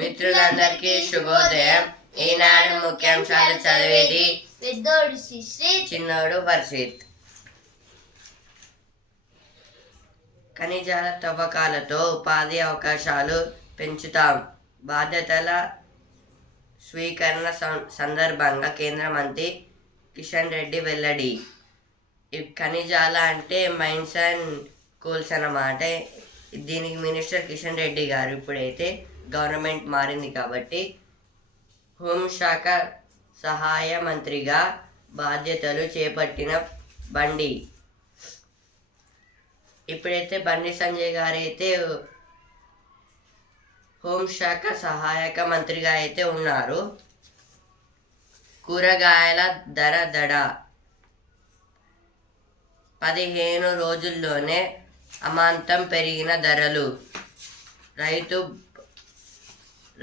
మిత్రులందరికీ శుభోదయం. ఈనాడు ముఖ్యాంశాలు చదివేది పెద్దోడు శ్రీ, చిన్నోడు వర్షిత్. ఖనిజాల తవ్వకాలతో ఉపాధి అవకాశాలు పెంచుతాం. బాధ్యతల స్వీకరణ సందర్భంగా కేంద్ర మంత్రి కిషన్ రెడ్డి వెల్లడి. ఖనిజాల అంటే మైన్స్ అండ్ కోల్స్ అన్నమాట. దీనికి మినిస్టర్ కిషన్ రెడ్డి గారు ఇప్పుడైతే గవర్నమెంట్ మారింది కాబట్టి హోంశాఖ సహాయ మంత్రిగా బాధ్యతలు చేపట్టిన బండి. ఇప్పుడైతే బండి సంజయ్ గారు అయితే హోంశాఖ సహాయక మంత్రిగా అయితే ఉన్నారు. కూరగాయల ధర 15 రోజుల్లోనే అమాంతం పెరిగిన ధరలు.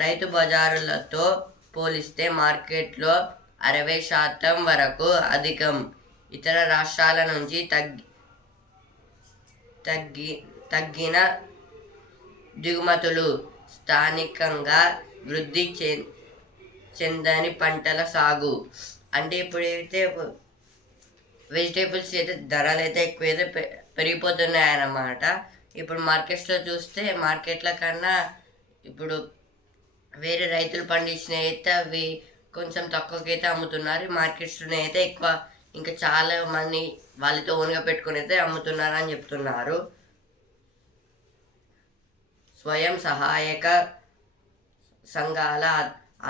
రైతు బజారులతో పోలిస్తే మార్కెట్లో 60% వరకు అధికం. ఇతర రాష్ట్రాల నుంచి తగ్గిన దిగుమతులు. స్థానికంగా వృద్ధి చెందని పంటల సాగు. అంటే ఇప్పుడైతే వెజిటేబుల్స్ అయితే ధరలు అయితే ఎక్కువైతే పెరిగిపోతున్నాయి అన్నమాట. ఇప్పుడు మార్కెట్స్లో చూస్తే మార్కెట్ల కన్నా ఇప్పుడు వేరే రైతులు పండించినవి అయితే అవి కొంచెం తక్కువకైతే అమ్ముతున్నారు. మార్కెట్స్లోనే అయితే ఎక్కువ ఇంకా చాలా మంది వాళ్ళతో ఓన్గా పెట్టుకుని అయితే అమ్ముతున్నారు అని చెప్తున్నారు. స్వయం సహాయక సంఘాల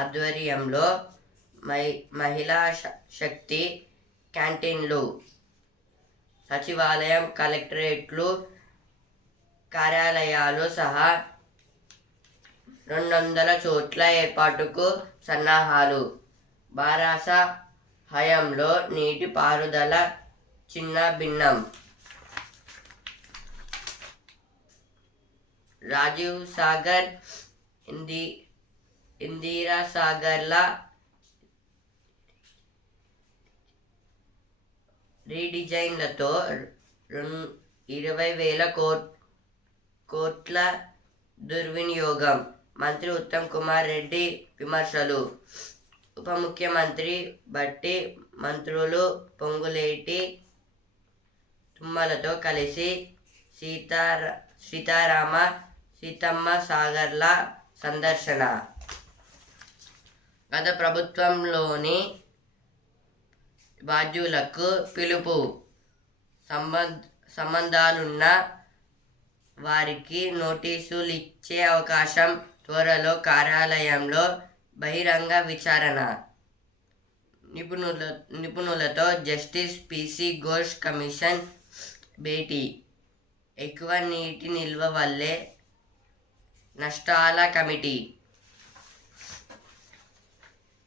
ఆధ్వర్యంలో మహిళా శక్తి క్యాంటీన్లు, సచివాలయం, కలెక్టరేట్లు, కార్యాలయాలు సహా 200 చోట్ల ఏర్పాటుకు సన్నాహాలు. బారాస హయాంలో నీటి పారుదల చిన్న భిన్నం. రాజీవ్ సాగర్, ఇందిరా సాగర్ల రీడిజైన్లతో 20,000 కోట్ల దుర్వినియోగం. మంత్రి ఉత్తమ్ కుమార్ రెడ్డి విమర్శలు. ఉప ముఖ్యమంత్రి భట్టి, మంత్రులు పొంగులేటి, తుమ్మలతో కలిసి సీతమ్మ సాగర్ల సందర్శన. గత ప్రభుత్వంలోని బాధ్యులకు పిలుపు. సంబంధాలున్న వారికి నోటీసులు ఇచ్చే అవకాశం. త్వరలో కార్యాలయంలో బహిరంగ విచారణ. నిపుణులతో జస్టిస్ పిసి ఘోష్ కమిషన్ భేటీ. ఎక్కువ నీటి నిల్వ వల్లే నష్టాల కమిటీ.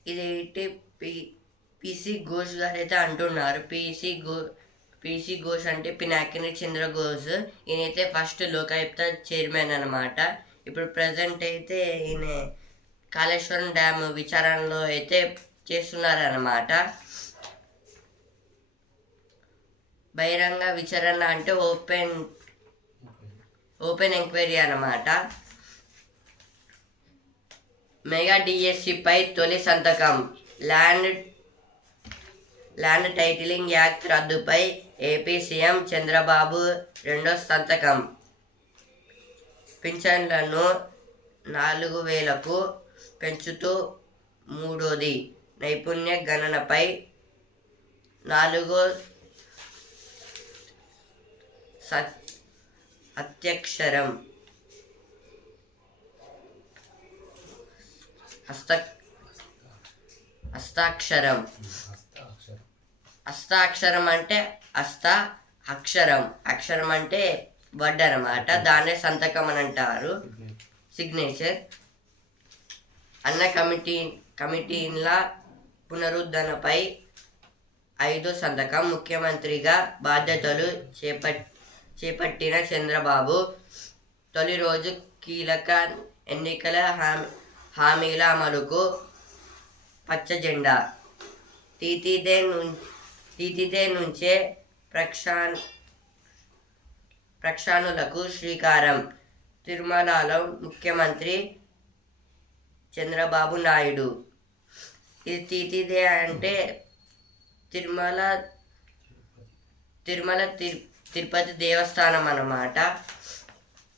ఇదైతే పిసి ఘోష్ గారు అయితే అంటున్నారు. పిసి ఘోష్ అంటే పినాకిని చంద్ర ఘోష్. ఈయనైతే ఫస్ట్ లోకాయుక్త చైర్మన్ అనమాట. ఇప్పుడు ప్రజెంట్ అయితే ఈయన కాళేశ్వరం డ్యామ్ విచారణలో అయితే చేస్తున్నారన్నమాట. బహిరంగ విచారణ అంటే ఓపెన్ ఎంక్వైరీ అన్నమాట. మెగా డిఎస్సిపై తొలి సంతకం. ల్యాండ్ టైటిలింగ్ యాక్ట్ రద్దుపై ఏపీ సీఎం చంద్రబాబు రెండో సంతకం. పింఛన్లను 4,000కు పెంచుతూ మూడోది. నైపుణ్య గణనపై 4వ హస్తాక్షరం అంటే అక్షరం అంటే వర్డ్ అనమాట. దాన్నే సంతకం అని అంటారు, సిగ్నేచర్. అన్న కమిటీల పునరుద్ధరణపై 5వ సంతకం. ముఖ్యమంత్రిగా బాధ్యతలు చేపట్టిన చంద్రబాబు తొలి రోజు కీలక ఎన్నికల హామీల అమలుకు పచ్చ జెండా. తీతిదే నుంచే ప్రక్షాళనలకు శ్రీకారం. తిరుమలలో ముఖ్యమంత్రి చంద్రబాబు నాయుడు. ఇది తితిదే అంటే తిరుమల తిరుమల తిరుపతి దేవస్థానం అన్నమాట.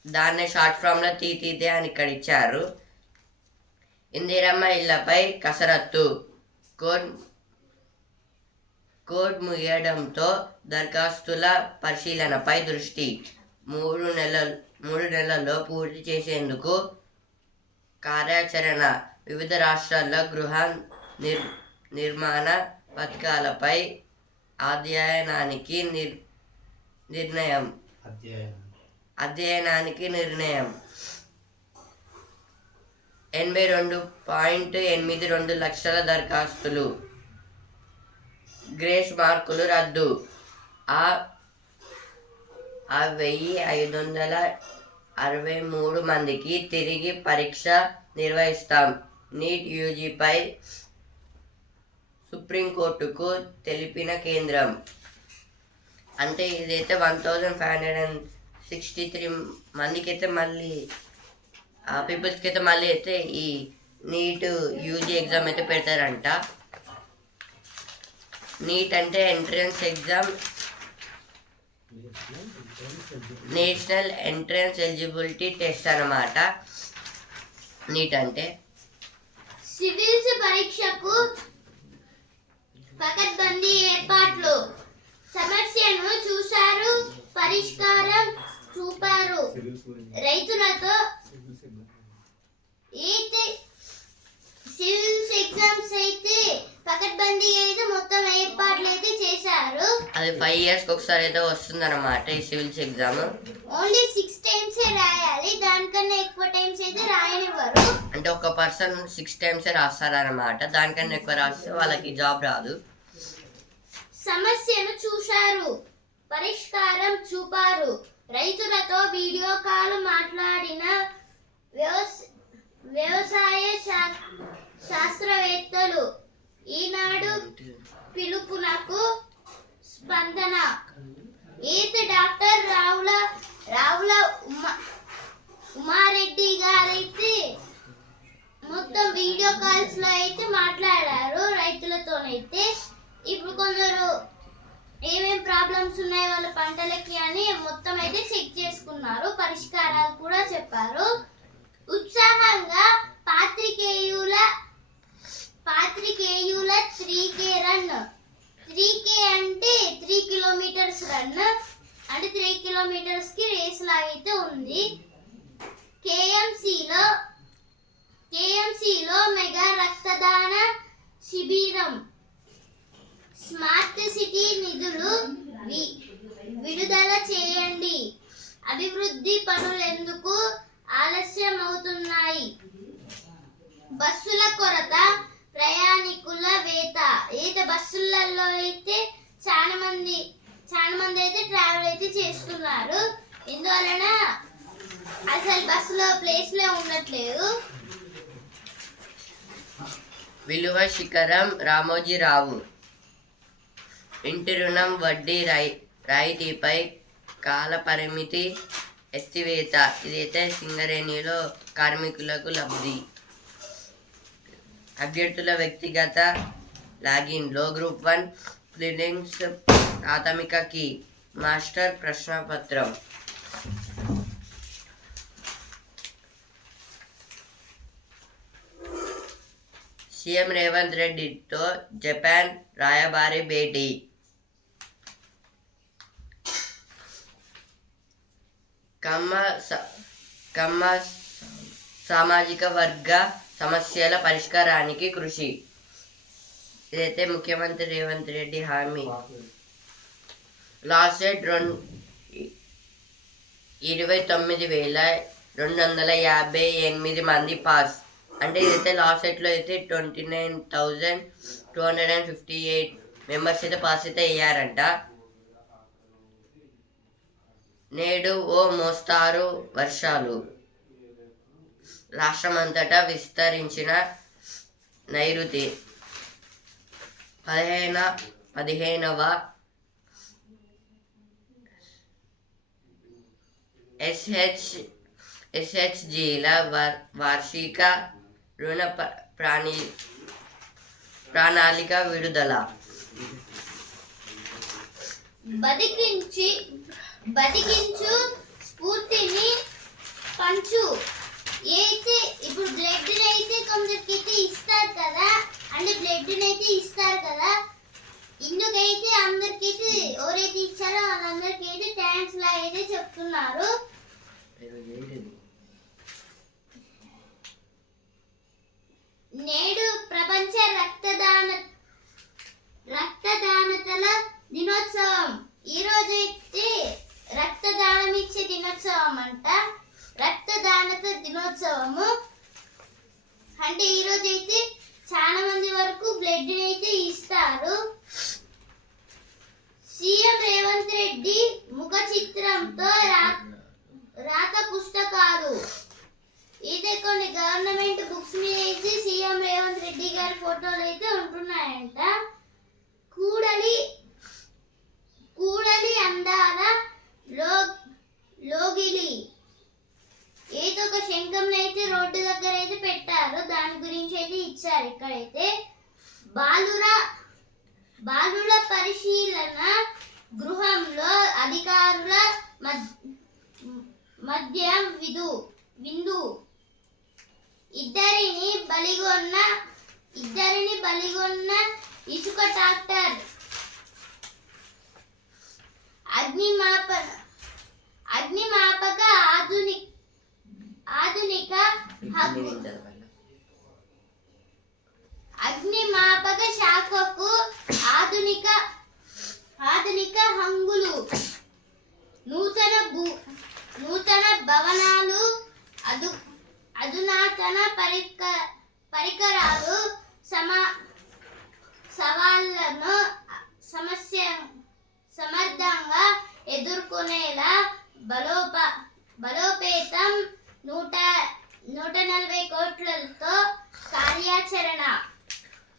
దాన్నే షార్ట్ ఫామ్లో తితిదే అని ఇక్కడ ఇచ్చారు. ఇందిరమ్మ ఇళ్లపై కసరత్తు. కోడ్ ముగియడంతో దరఖాస్తుల పరిశీలనపై దృష్టి. 3 నెలల్లో పూర్తి చేసేందుకు కార్యాచరణ. వివిధ రాష్ట్రాల్లో గృహ నిర్మాణ పథకాలపై అధ్యయనానికి నిర్ణయం. 82.82 లక్షల దరఖాస్తులు. గ్రేస్ మార్కులు రద్దు. 1563 మందికి తిరిగి పరీక్ష నిర్వహిస్తాం. నీట్ యూజీపై సుప్రీంకోర్టుకు తెలిపిన కేంద్రం. అంటే ఇదైతే 1563 మందికి అయితే మళ్ళీ పీపుల్స్కి అయితే మళ్ళీ అయితే ఈ నీట్ యూజీ ఎగ్జామ్ అయితే పెడతారంట. నీట్ అంటే entrance exam, national entrance eligibility test అన్నమాట నీట్ అంటే. సివిల్స్ పరీక్షకు పకడ్బందీ ఏర్పాట్లు. సమస్యను చూశారు, పరిష్కారం చూపారు. రైతులతో సివిల్స్ ఎగ్జామ్స్ అయితే పకడ్బందీ అయితే మొత్తం ఏర్పాట్లు అయితే చేశారు. అది 5 years ఒకసారి అయితే వస్తుంది అనమాట ఈ సివిల్స్ ఎగ్జామ్. ఓన్లీ 6 times రాయాలి, దానికన్నా ఎక్కువ టైమ్స్ అయితే రాయనివ్వరు. అంటే ఒక పర్సన్ 6 times రాస్తారనమాట. దానికన్నా ఎక్కువ రాస్తే వాళ్ళకి జాబ్ రాదు. సమస్యను చూశారు, పరిష్కారం చూపారు. రైతులతో వీడియో కాల్ మాట్లాడిన వ్యవసాయ శాస్త్రవేత్తలు. ఈనాడు పిలుపునకు స్పందన. డాక్టర్ రావుల ఉమారెడ్డి గారైతే మొత్తం వీడియో కాల్స్ లో అయితే మాట్లాడారు రైతులతోనైతే. ఇప్పుడు కొందరు ఏమేం ప్రాబ్లమ్స్ ఉన్నాయి వాళ్ళ పంటలకి అని మొత్తం అయితే చెక్ చేసుకున్నారు, పరిష్కారాలు కూడా చెప్పారు. ఉత్సాహంగా పాత్రికేయుల 3K రన్. 3K అంటే 3 kilometers రన్, అంటే 3 kilometers కి రేస్ లాగైతే ఉంది. కేఎంసీలో మెగా రక్తదాన శిబిరం. స్మార్ట్ సిటీ నిధులు విడుదల చేయండి. అభివృద్ధి పనులెందుకు ఆలస్యం అవుతున్నాయి? బస్సుల కొరత, ప్రయాణికుల వేత. బస్సులలో అయితే చాలా మంది అయితే ట్రావెల్ అయితే చేస్తున్నారు. ఇందువలన అసలు బస్సులో ప్లేస్లే ఉండట్లేదు. విలువ శిఖరం రామోజీరావు. ఇంటి రుణం వడ్డీ రాయితీపై కాల పరిమితి ఎత్తివేత. ఇదైతే సింగరేణిలో కార్మికులకు లబ్ధి. అభ్యర్థుల వ్యక్తిగత లాగిన్లో గ్రూప్ 1 ప్రిలిమ్స్ ప్రాథమిక కీ మాస్టర్ ప్రశ్నపత్రం. సీఎం రేవంత్ రెడ్డితో జపాన్ రాయబారి భేటీ. కమ్మ సామాజిక వర్గ సమస్యల పరిష్కారానికి కృషి. ఇదైతే ముఖ్యమంత్రి రేవంత్ రెడ్డి హామీ. లాస్ట్ 29,258 మంది పాస్. అంటే ఇదైతే లాస్ట్ సెట్లో అయితే 29,258 మెంబర్స్ అయితే పాస్ అయితే అయ్యారంట. నేడు ఓ మోస్తారు వర్షాలు. రాష్ట్రమంతటా విస్తరించిన నైరుతి. 15వ SHGల వార్షిక రుణ ప్రణాళిక విడుదల. బతికించు స్ఫూర్తిని పంచు. అయితే ఇప్పుడు బ్లడ్ అయితే కొందరికైతే ఇస్తారు కదా, అంటే బ్లడ్ అయితే ఇస్తారు కదా, ఇందుకైతే అందరికైతే ఎవరైతే ఇచ్చారో వాళ్ళందరికీ అయితే థ్యాంక్స్ లా అయితే చెప్తున్నారు. నేడు ప్రపంచ రక్తదానతల దినోత్సవం. ఈ రోజు అయితే రక్తదానం ఇచ్చే దినోత్సవం అంట. రక్తదానత దినోత్సవము అంటే ఈ రోజు అయితే చాలా మంది వరకు బ్లడ్ అయితే ఇస్తారు. సీఎం రేవంత్ రెడ్డి ముఖ చిత్రంతో రాత పుస్తకాలు. ఇదే కొన్ని గవర్నమెంట్ బుక్స్ మీద అయితే సీఎం రేవంత్ రెడ్డి గారి ఫోటోలు అయితే ఉంటున్నాయంట. కూడలి అందాల లోగిలి. ఏదో ఒక శంఖంని అయితే రోడ్డు దగ్గర అయితే పెట్టారు, దాని గురించి అయితే ఇచ్చారు. ఇక్కడైతే బాలుర పరిశీలన గృహంలో అధికారుల మధ్య విందు. ఇద్దరిని బలిగొన్న ఇసుక ట్రాక్టర్. అగ్నిమాపక ఆధునిక అగ్నిమాపక శాఖకు ఆధునిక హంగులు. నూతన భవనాలు, అధునాతన పరికరాలు సవాళ్లను సమర్థంగా ఎదుర్కొనేలా బలోపేతం. 140 కోట్లతో కార్యాచరణ.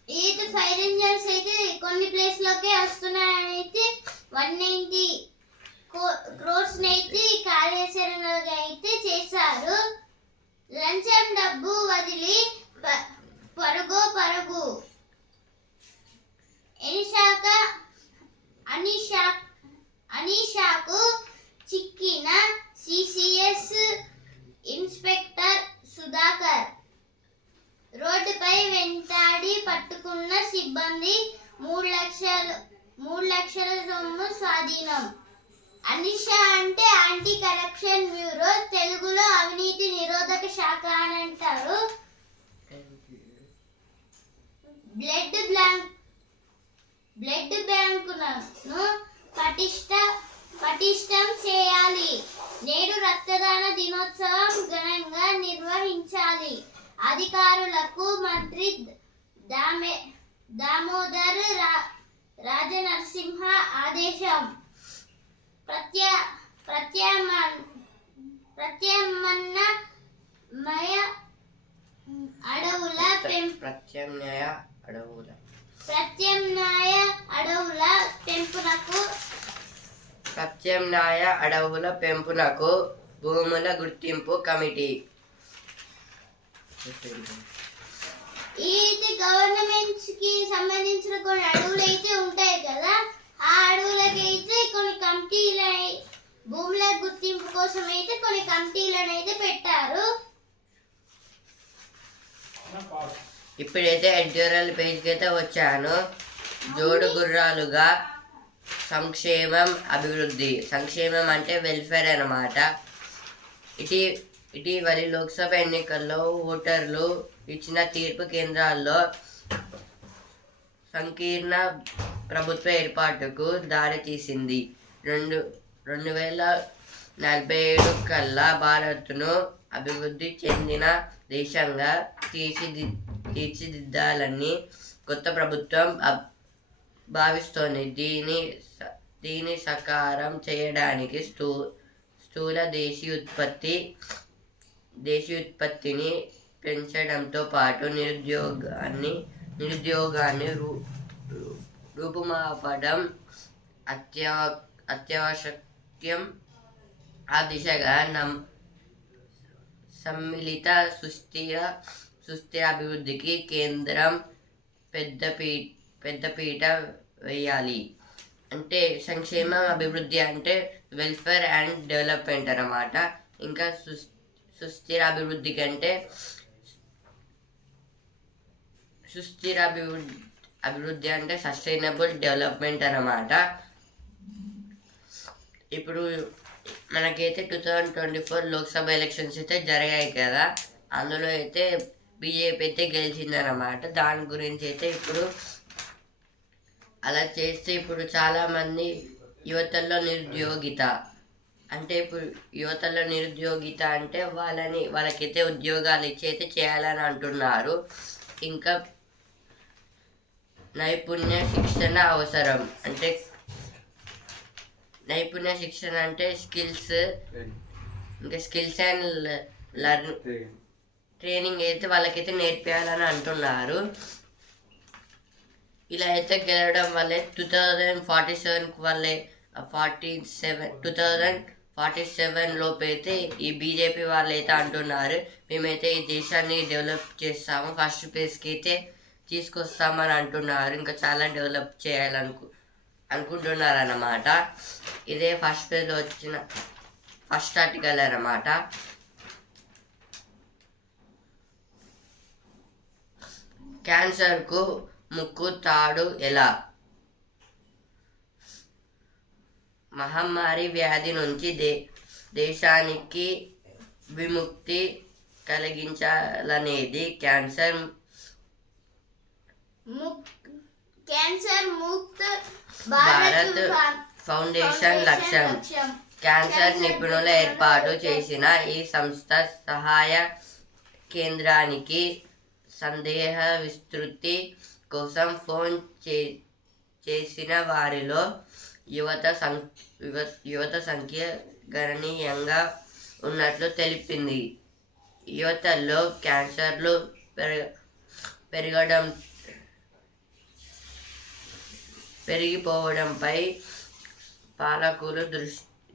అయితే ఫైర్ ఇంజన్స్ అయితే కొన్ని ప్లేస్ లోకే వస్తున్నాయని అయితే 190 crores అయితే కార్యాచరణగా అయితే చేశారు. లంచం డబ్బు వదిలి పరుగు. అనీషాకు చిక్కిన సిసిఎస్ ఇన్స్పెక్టర్ సుధాకర్. రోడ్డుపై వెంటాడి పట్టుకున్న సిబ్బంది 3 లక్షల సొమ్ము స్వాధీనం. అనిషా అంటే యాంటీ కరప్షన్ బ్యూరో, తెలుగులో అవినీతి నిరోధక శాఖ అని అంటారు. బ్లడ్ బ్యాంకులను పటిష్టం చేయాలి. నేడు రక్తదాన దినోత్సవం ఘనంగా నిర్వహించాలి. అధికారులకు మంత్రి దామోదర్ రాజనరసింహ ఆదేశం. ప్రత్యామ్నాయ అడవుల పెంపునకు భూముల గుర్తింపు కమిటీ. ఇది గవర్నమెంట్స్ కి సంబంధించిన కొన్ని అడవులు అయితే ఉంటాయి కదా, ఆ అడవులకైతే కొన్ని కమిటీలు భూముల గుర్తింపు కోసం అయితే కొన్ని కమిటీలను అయితే పెట్టారు. ఇప్పుడైతే ఎడిటోరియల్ పేజ్కి అయితే వచ్చాను. జోడు గుర్రాలుగా సంక్షేమం అభివృద్ధి. సంక్షేమం అంటే వెల్ఫేర్ అన్నమాట. ఇటీవలి లోక్సభ ఎన్నికల్లో ఓటర్లు ఇచ్చిన తీర్పు కేంద్రాల్లో సంకీర్ణ ప్రభుత్వ ఏర్పాటుకు దారి తీసింది. 2047 కల్లా భారత్ను అభివృద్ధి చెందిన దేశంగా తీర్చిదిద్దాలని కొత్త ప్రభుత్వం భావిస్తోంది. దీని సకారం చేయడానికి స్థూల దేశీయోత్పత్తిని పెంచడంతో పాటు నిరుద్యోగాన్ని రూపుమాపడం అత్యావశ్యకం. ఆ దిశగా సమ్మిళిత సుస్థిర సుస్థిర అభివృద్ధికి కేంద్రం పెద్దపీట వేయాలి. అంటే సంక్షేమం అభివృద్ధి అంటే వెల్ఫేర్ అండ్ డెవలప్మెంట్ అన్నమాట. ఇంకా సుస్థిర అభివృద్ధి కంటే సుస్థిర అభివృద్ధి అంటే సస్టైనబుల్ డెవలప్మెంట్ అన్నమాట. ఇప్పుడు మనకైతే 2024 లోక్సభ ఎలక్షన్స్ అయితే జరిగాయి కదా, అందులో అయితే బీజేపీ అయితే గెలిచిందన్నమాట. దాని గురించి అయితే ఇప్పుడు అలా చేస్తే ఇప్పుడు చాలామంది యువతల్లో నిరుద్యోగిత అంటే ఇప్పుడు యువతలో నిరుద్యోగిత అంటే వాళ్ళకైతే ఉద్యోగాలు ఇచ్చి అయితే చేయాలని అంటున్నారు. ఇంకా నైపుణ్య శిక్షణ అవసరం. అంటే నైపుణ్య శిక్షణ అంటే స్కిల్స్, ఇంకా స్కిల్స్ అండ్ ట్రైనింగ్ అయితే వాళ్ళకైతే నేర్పించాలని అంటున్నారు. ఇలా అయితే గెలవడం వల్లే 2047 వల్లే 2047 లోపు అయితే ఈ బీజేపీ వాళ్ళు అయితే అంటున్నారు మేమైతే ఈ దేశాన్ని డెవలప్ చేస్తాము, ఫస్ట్ ప్లేస్కి అయితే తీసుకొస్తామని అంటున్నారు. ఇంకా చాలా డెవలప్ అనుకుంటున్నారు అన్నమాట. ఇదే ఫస్ట్ పేజ్లో వచ్చిన ఫస్ట్ ఆర్టికల్ అన్నమాట. క్యాన్సర్కు ముక్కు తాడు ఎలా? మహమ్మారి వ్యాధి నుంచి దేశానికి విముక్తి కలిగించాలనేది క్యాన్సర్ ముక్త్ భారత్ ఫౌండేషన్ లక్ష్యం. క్యాన్సర్ నిపుణుల ఏర్పాటు చేసిన ఈ సంస్థ సహాయ కేంద్రానికి సందేహ విస్తృతి కోసం ఫోన్ చేసిన వారిలో యువత సంఖ్య గణనీయంగా ఉన్నట్లు తెలిపింది. యువతలో క్యాన్సర్లు పెరిగిపోవడంపై పాలకులు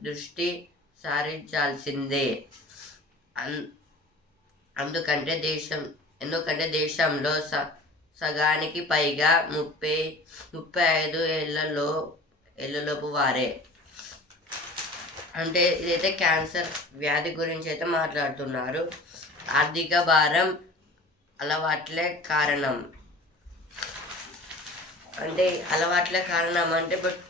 దృష్టి సారించాల్సిందే. ఎందుకంటే దేశంలో సగానికి పైగా 35 ఏళ్ళలోపు వారే. అంటే ఇదైతే క్యాన్సర్ వ్యాధి గురించి అయితే మాట్లాడుతున్నారు. ఆర్థిక భారం అలవాట్లే కారణం. అంటే అలవాట్లే కారణం అంటే బట్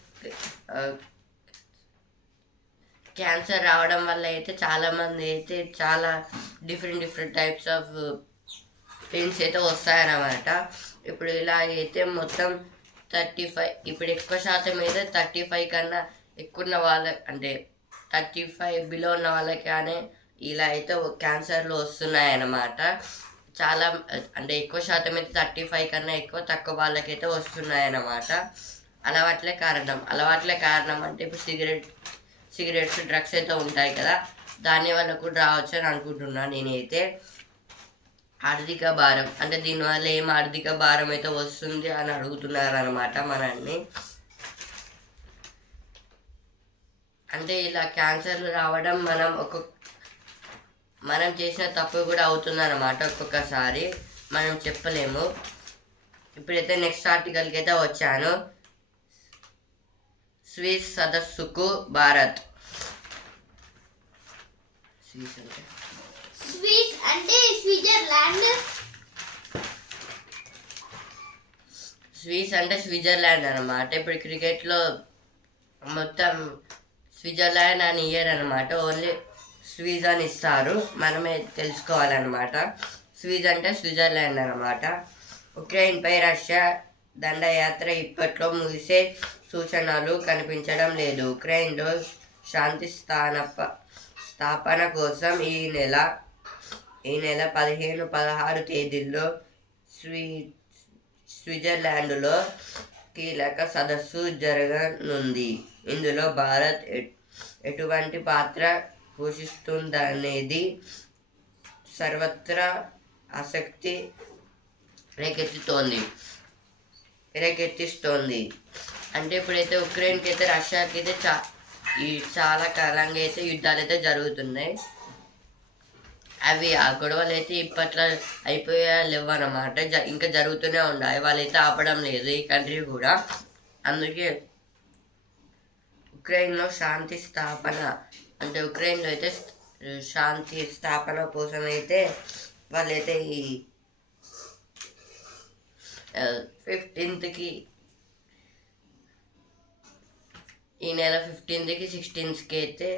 క్యాన్సర్ రావడం వల్ల అయితే చాలామంది అయితే చాలా డిఫరెంట్ టైప్స్ ఆఫ్ పెయిన్స్ అయితే వస్తాయన్నమాట. ఇప్పుడు ఇలాగైతే మొత్తం 35 ఇప్పుడు ఎక్కువ శాతం అయితే 35 కన్నా ఎక్కువ ఉన్న అంటే 35 బిలో ఉన్న వాళ్ళకి కానీ ఇలా అయితే క్యాన్సర్లు వస్తున్నాయన్నమాట. చాలా అంటే ఎక్కువ శాతం అయితే 35 కన్నా తక్కువ వాళ్ళకైతే వస్తున్నాయన్నమాట. అలవాట్లే కారణం అంటే ఇప్పుడు సిగరెట్స్ డ్రగ్స్ అయితే ఉంటాయి కదా, దానివల్ల కూడా రావచ్చు అని అనుకుంటున్నాను నేనైతే. ఆర్థిక భారం అంటే దీనివల్ల ఏం ఆర్థిక భారం అయితే వస్తుంది అని అడుగుతున్నారు అనమాట మనల్ని. అంటే ఇలా క్యాన్సర్లు రావడం మనం చేసిన తప్పు కూడా అవుతుంది అన్నమాట. ఒక్కొక్కసారి మనం చెప్పలేము. ఇప్పుడైతే నెక్స్ట్ ఆర్టికల్కి అయితే వచ్చాను. స్విస్ సదస్సుకు భారత్. స్విస్ అంటే స్విట్జర్లాండ్. స్విస్ అంటే స్విట్జర్లాండ్ అనమాట. ఇప్పుడు క్రికెట్లో మొత్తం స్విట్జర్లాండ్ అని ఇయ్యరు అనమాట, ఓన్లీ స్విస్ అని ఇస్తారు. మనమే తెలుసుకోవాలన్నమాట. స్విస్ అంటే స్విట్జర్లాండ్ అనమాట. ఉక్రెయిన్పై రష్యా దండయాత్ర ఇప్పట్లో ముగిసే సూచనలు కనిపించడం లేదు. ఉక్రెయిన్లో శాంతి స్థాపన కోసం ఈ నెల 15-16 తేదీల్లో స్విట్జర్లాండ్లో కీలక సదస్సు జరగనుంది. ఇందులో భారత్ ఎటువంటి పాత్ర పోషిస్తుందనేది సర్వత్రా ఆసక్తి రేకెత్తిస్తోంది. అంటే ఇప్పుడైతే ఉక్రెయిన్కి అయితే రష్యాకి అయితే చాలా కాలంగా అయితే యుద్ధాలు అయితే జరుగుతున్నాయి. అవి ఆ గొడవలు అయితే ఇప్పట్లో అయిపోయా లేవు అన్నమాట. ఇంకా జరుగుతూనే ఉన్నాయి. వాళ్ళైతే ఆపడం లేదు ఈ కంట్రీ కూడా. అందుకే ఉక్రెయిన్లో శాంతి స్థాపన అంటే ఉక్రెయిన్లో అయితే శాంతి స్థాపన కోసం అయితే వాళ్ళైతే ఈ 15కి ఈ నెల 15కి 16కి అయితే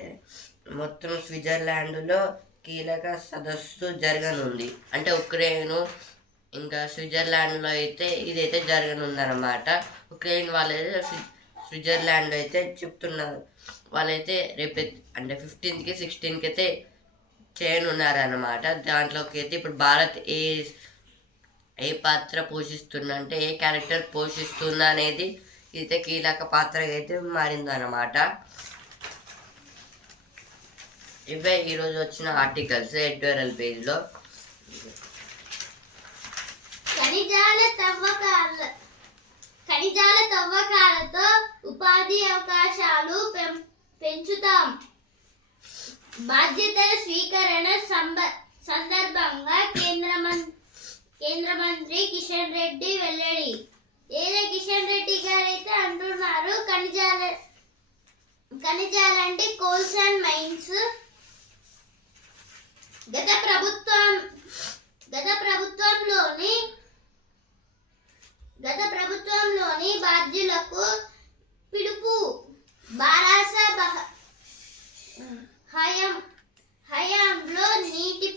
మొత్తం స్విట్జర్లాండ్లో కీలక సదస్సు జరగనుంది. అంటే ఉక్రెయిన్ ఇంకా స్విట్జర్లాండ్లో అయితే ఇదైతే జరగనుందన్నమాట. ఉక్రెయిన్ వాళ్ళైతే స్విట్జర్లాండ్లో అయితే చెప్తున్నారు. వాళ్ళైతే రేపు అంటే 15కి 16కి అయితే చేయనున్నారన్నమాట. దాంట్లోకి అయితే ఇప్పుడు భారత్ ఏ పాత్ర పోషిస్తుందంటే ఏ క్యారెక్టర్ పోషిస్తుందా అనేది అయితే కీలక పాత్రగా అయితే మారిందన్నమాట. ఇవే ఈరోజు వచ్చిన ఆర్టికల్స్ ఎడిటోరియల్ పేజ్లో. ఖనిజాల తవ్వకాలతో ఉపాధి అవకాశాలు పెంచుతాం. బాధ్యతల స్వీకరణ సందర్భంగా కేంద్ర మంత్రి కిషన్ రెడ్డి వెల్లడి. కిషన్ రెడ్డి గారు అయితే అంటున్నారు ఖనిజాలంటే కోల్స్ అండ్ మైన్స్ గత ప్రభుత్వంలోని బాధ్యులకు పిలుపు. బారాస హయాంలో నీటి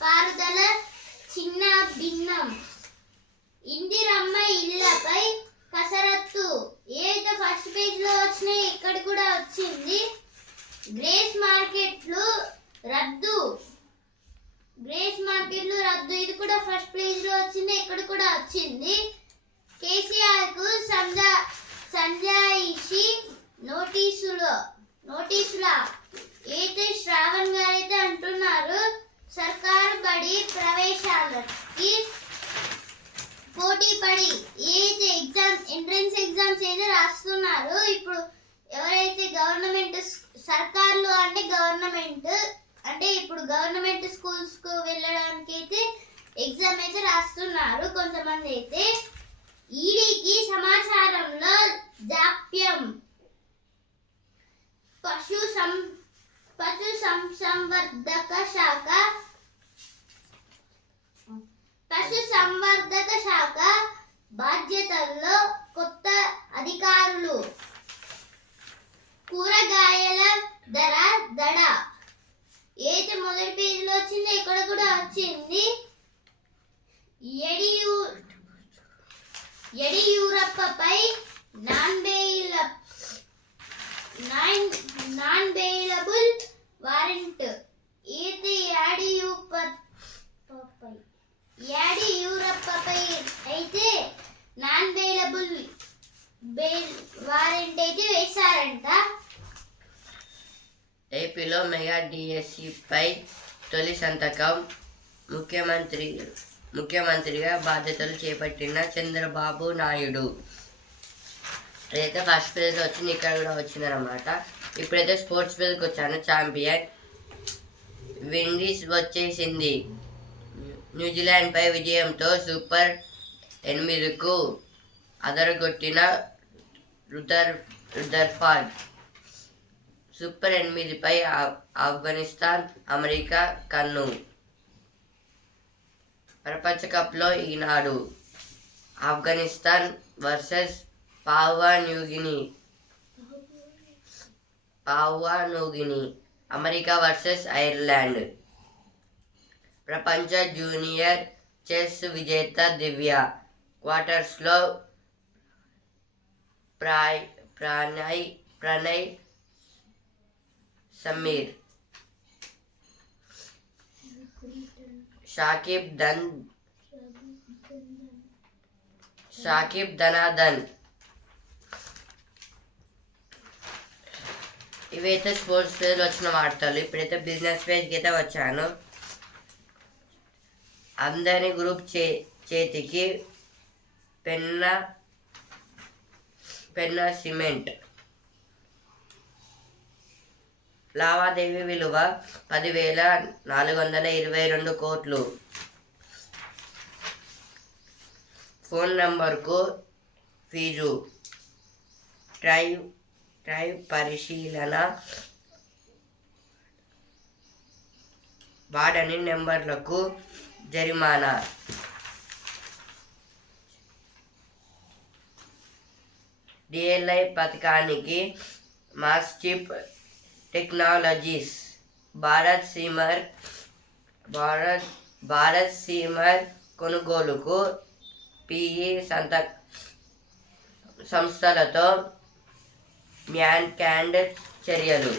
పారుదల చిన్న భిన్నం. ఇందిరమ్మ ఇళ్లపై కసరత్తు. ఏదో ఫస్ట్ పేజ్ లో వచ్చినాయి, ఇక్కడ కూడా వచ్చింది. గ్రేస్ మార్కెట్లు రద్దు. ఇది కూడా ఫస్ట్ పేజ్ లో వచ్చింది, ఇక్కడ కూడా వచ్చింది. కేసీఆర్ కు సంజాయిషి నోటీసుల అయితే శ్రావణ్ గారు అయితే అంటున్నారు సర్కారు బడి ప్రవేశాలకి పోటీ పడి ఏదైతే ఎంట్రన్స్ ఎగ్జామ్స్ అయితే రాస్తున్నారు. ఇప్పుడు ఎవరైతే గవర్నమెంట్ సర్కార్లు అంటే ఇప్పుడు గవర్నమెంట్ స్కూల్స్ కు వెళ్ళడానికి అయితే ఎగ్జామ్ అయితే రాస్తున్నారు కొంతమంది అయితే. ఈడీకి సమాచారంలో జాప్యం. పశు సంవర్ధక శాఖ బాధ్యతల్లో కొత్త అధికారులు. కూరగాయల ధర దడ. ఏదైతే మొదటి పేజీలో వచ్చిందో ఇక్కడ కూడా వచ్చింది. యడియూరప్పపై నాన్ బెయిలబుల్ వారెంట్. ఇది యడియూరప్పపై అయితే నాన్ బెయిల్ వారెంట్ అయితే వేశారంట. ఏపీలో మెగా డిఎస్సిపై తొలి సంతకం. ముఖ్యమంత్రిగా బాధ్యతలు చేపట్టిన చంద్రబాబు నాయుడు. అయితే ఫస్ట్ పేజ్లో వచ్చింది, ఇక్కడ కూడా వచ్చిందనమాట. ఇప్పుడైతే స్పోర్ట్స్ పేజ్కి వచ్చాను. ఛాంపియన్ విండీస్ వచ్చేసింది. న్యూజిలాండ్పై విజయంతో సూపర్ 8కు అదరగొట్టిన రుదర్ఫర్డ్. సూపర్ 8పై ఆఫ్ఘనిస్తాన్ అమెరికా కన్ను. ప్రపంచ కప్లో ఈనాడు Afghanistan versus Papua New Guinea, America versus Ireland. ప్రపంచ జూనియర్ చెస్ విజేత దివ్య క్వార్టర్స్లో ప్రణయ్ సమీర్. షాకిబ్ ధనాధన్. ఇవైతే స్పోర్ట్స్ పేజ్లో వచ్చిన వార్తలు. ఇప్పుడైతే బిజినెస్ పేజ్కి అయితే వచ్చాను. అందరి గ్రూప్ చేతికి పెన్నా సిమెంట్. లావాదేవీ విలువ 10,422 కోట్లు. ఫోన్ నంబర్కు ఫీజు. డ్రైవ్ పరిశీలన. వాడని నెంబర్లకు జరిమానా. డిఎల్ఐ పథకానికి మాస్చిప్ టెక్నాలజీస్ భారత్ సీమర్ కొనుగోలుకు పిఈ సంస్థలతో మ్యాన్కాండ్ చర్యలు.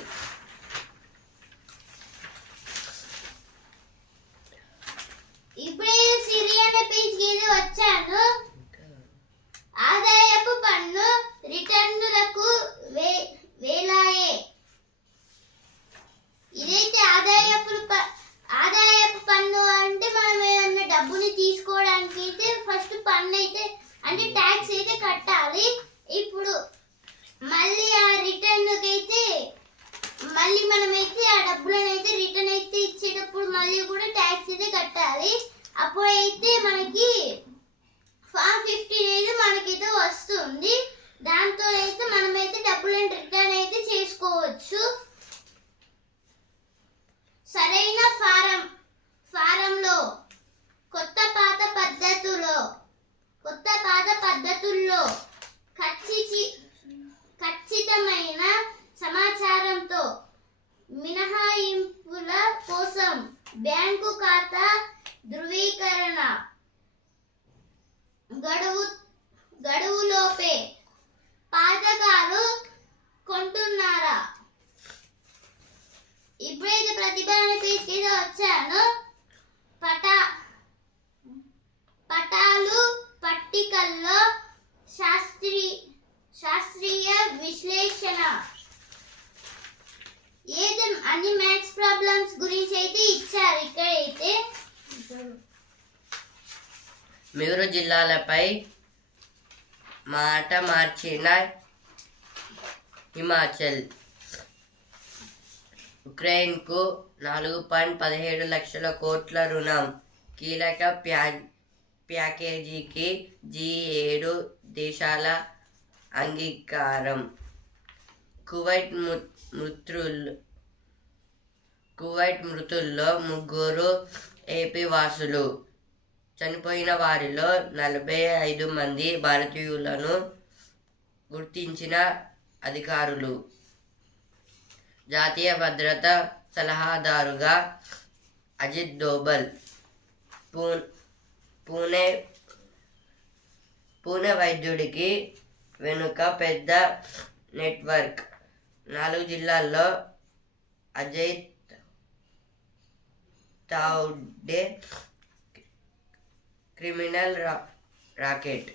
ఇప్పుడే సిరి అనే పేజ్కి వచ్చాను. ఆదాయపు పన్ను రిటర్నులకు వేలాయే. ఇదైతే ఆదాయపు పన్ను అంటే మనం ఏమన్నా డబ్బుని తీసుకోవడానికి అయితే ఫస్ట్ పన్ను అయితే అంటే ట్యాక్స్ అయితే కట్టాలి. ఇప్పుడు మళ్ళీ ఆ రిటర్న్కి అయితే మళ్ళీ మనమైతే ఆ డబ్బులను అయితే రిటర్న్ అయితే ఇచ్చేటప్పుడు మళ్ళీ కూడా ట్యాక్స్ అయితే కట్టాలి. అప్పుడైతే మనకి ఫామ్ 15 అయితే మనకైతే వస్తుంది. దాంతో అయితే మనమైతే డబ్బులను రిటర్న్ అయితే చేసుకోవచ్చు. సరైన ఫారంలో కొత్త పాత పద్ధతుల్లో ఖచ్చితమైన సమాచారంతో మినహాయింపుల కోసం బ్యాంకు ఖాతా ధృవీకరణ గడువులోపే పాతకాలు కొంటున్నారా? ఇప్పుడైతే ప్రతిభాన పేజ్కి వచ్చాను. పటాలు పట్టికల్లో శాస్త్రీయ విశ్లేషణ. ఏదో అన్ని మ్యాథ్స్ ప్రాబ్లమ్స్ గురించి అయితే ఇచ్చారు. ఇక్కడైతే మిగురు జిల్లాలపై మాట మార్చిన హిమాచల్. ఉక్రెయిన్కు 4.17 లక్షల కోట్ల రుణం. కీలక ప్యాకేజీకి G7 దేశాల అంగీకారం. కువైట్ మృతుల్లో 3 ఏపీ వాసులు. చనిపోయిన వారిలో 45 మంది భారతీయులను గుర్తించిన అధికారులు. జాతీయ భద్రతా సలహాదారుగా అజిత్ దోవల్. పూణే వైద్యుడికి వెనుక పెద్ద నెట్వర్క్. 4 జిల్లాల్లో అజయ్ తావ్డే క్రిమినల్ రాకెట్.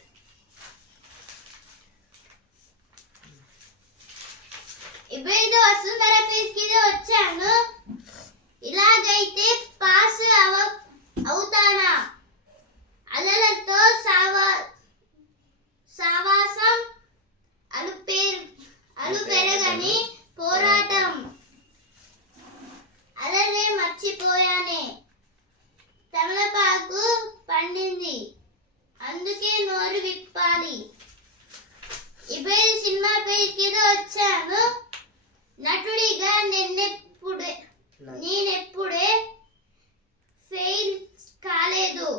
ఇప్పుడైతే వసుంధర పేజ్కి వచ్చాను. ఇలాగైతే పాస్ అవుతానా? అలలతో సావాసం అలు పెరగని పోరాటం. అలలే మర్చిపోయానే. తమలపాకు పండింది, అందుకే నోరు విప్పాలి. ఇప్పుడైతే సినిమా పేజ్కి వచ్చాను. నటుడిగా నేనెప్పుడే ఫెయిల్ కాలేదు.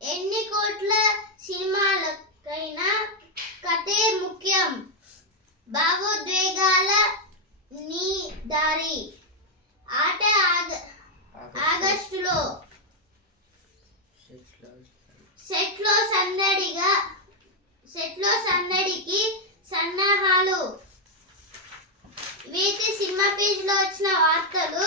ఎన్ని కోట్ల సినిమాలకైనా కథే ముఖ్యం. భావోద్వేగాల నీ దారి. ఆట ఆగస్టులో సెట్లో సందడికి సన్నాహాలు. ఇవైతే సినిమా పేజ్లో వచ్చిన వార్తలు.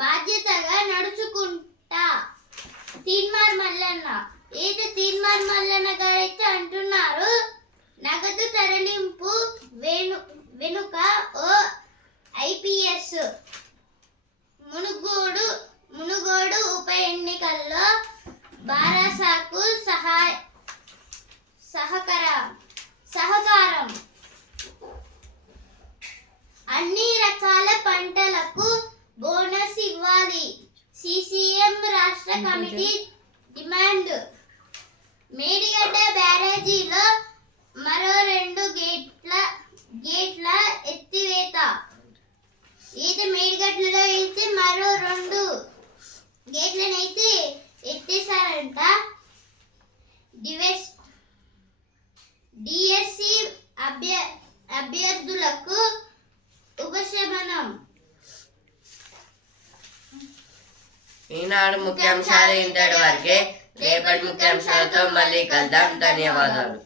బాధ్యతగా నడుచుకుంటా తీన్మార్ మల్లన్న. అయితే తీన్మార్ మల్లన్న గారు అయితే అంటున్నారు, నగదు తరలింపు వెనుక ఓ ఐపీఎస్ మునుగోడు ఉప ఎన్నికల్లో బారాసాకు సహకారం. అన్ని రకాల పంటలకు బోనస్ ఇవ్వాలి. సిసిఎం రాష్ట్ర కమిటీ డిమాండ్. మేడిగడ్డ బ్యారేజీలో మరో 2 గేట్ల ఎత్తివేత. అయితే మేడిగడ్డలో అయితే మరో 2 గేట్లను అయితే ఎత్తేసారంట. డిఎస్సి అభ్యర్థులకు ఉపశమనం. ఈనాడు ముఖ్యాంశాలు ఇంతటి వరకే. రేపటి ముఖ్యాంశాలతో మళ్ళీ కలుద్దాం. ధన్యవాదాలు.